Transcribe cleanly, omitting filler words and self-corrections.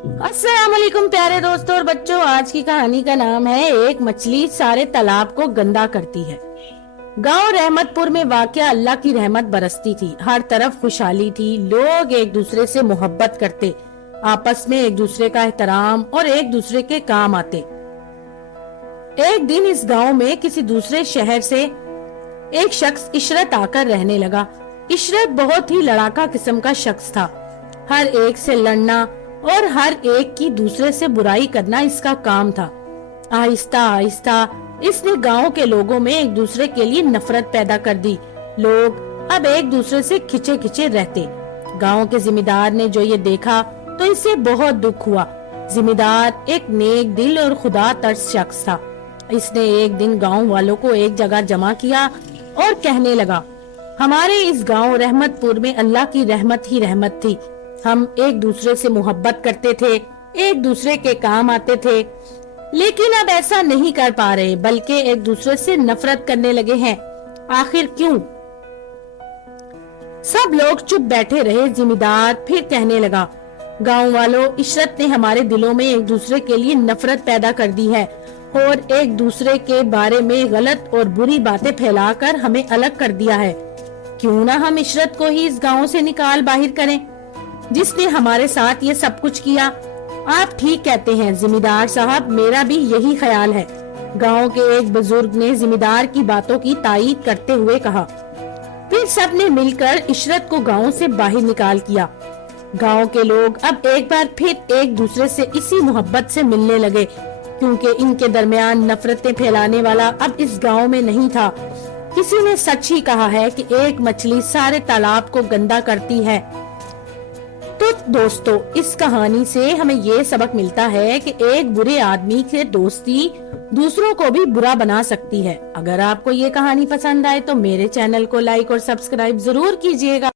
अस्सलाम वालेकुम प्यारे दोस्तों और बच्चों। आज की कहानी का नाम है एक मछली सारे तालाब को गंदा करती है। गांव रहमतपुर में वाक़या अल्लाह की रहमत बरसती थी। हर तरफ खुशहाली थी। लोग एक दूसरे से मोहब्बत करते, आपस में एक दूसरे का एहतराम और एक दूसरे के काम आते। एक दिन इस गांव में किसी दूसरे शहर से एक शख्स इशरत आकर रहने लगा। इशरत बहुत ही लड़ाका किस्म का शख्स था। हर एक से लड़ना और हर एक की दूसरे से बुराई करना इसका काम था। आहिस्ता आहिस्ता इसने गांव के लोगों में एक दूसरे के लिए नफरत पैदा कर दी। लोग अब एक दूसरे से खिंचे खिंचे रहते। गांव के जिम्मेदार ने जो ये देखा तो इससे बहुत दुख हुआ। जिम्मेदार एक नेक दिल और खुदा तर्स शख्स था। इसने एक दिन गांव वालों को एक जगह जमा किया और कहने लगा, हमारे इस गांव रहमतपुर में अल्लाह की रहमत ही रहमत थी। हम एक दूसरे से मोहब्बत करते थे, एक दूसरे के काम आते थे, लेकिन अब ऐसा नहीं कर पा रहे, बल्कि एक दूसरे से नफरत करने लगे हैं। आखिर क्यों? सब लोग चुप बैठे रहे। जिम्मेदार फिर कहने लगा, गांव वालों, इशरत ने हमारे दिलों में एक दूसरे के लिए नफरत पैदा कर दी है और एक दूसरे के बारे में गलत और बुरी बातें फैलाकर हमें अलग कर दिया है। क्यों ना हम इशरत को ही इस गांव से निकाल बाहर करें, जिसने हमारे साथ ये सब कुछ किया। आप ठीक कहते हैं जिम्मेदार साहब, मेरा भी यही ख्याल है। गांव के एक बुजुर्ग ने जिम्मेदार की बातों की तायीद करते हुए कहा। फिर सब ने मिलकर इशरत को गांव से बाहर निकाल किया। गांव के लोग अब एक बार फिर एक दूसरे से इसी मोहब्बत से मिलने लगे, क्योंकि इनके दरमियान नफरतें फैलाने वाला अब इस गांव में नहीं था। किसी ने सच ही कहा है कि एक मछली सारे तालाब को गंदा करती है। तो दोस्तों, इस कहानी से हमें ये सबक मिलता है कि एक बुरे आदमी से दोस्ती दूसरों को भी बुरा बना सकती है। अगर आपको ये कहानी पसंद आए तो मेरे चैनल को लाइक और सब्सक्राइब जरूर कीजिएगा।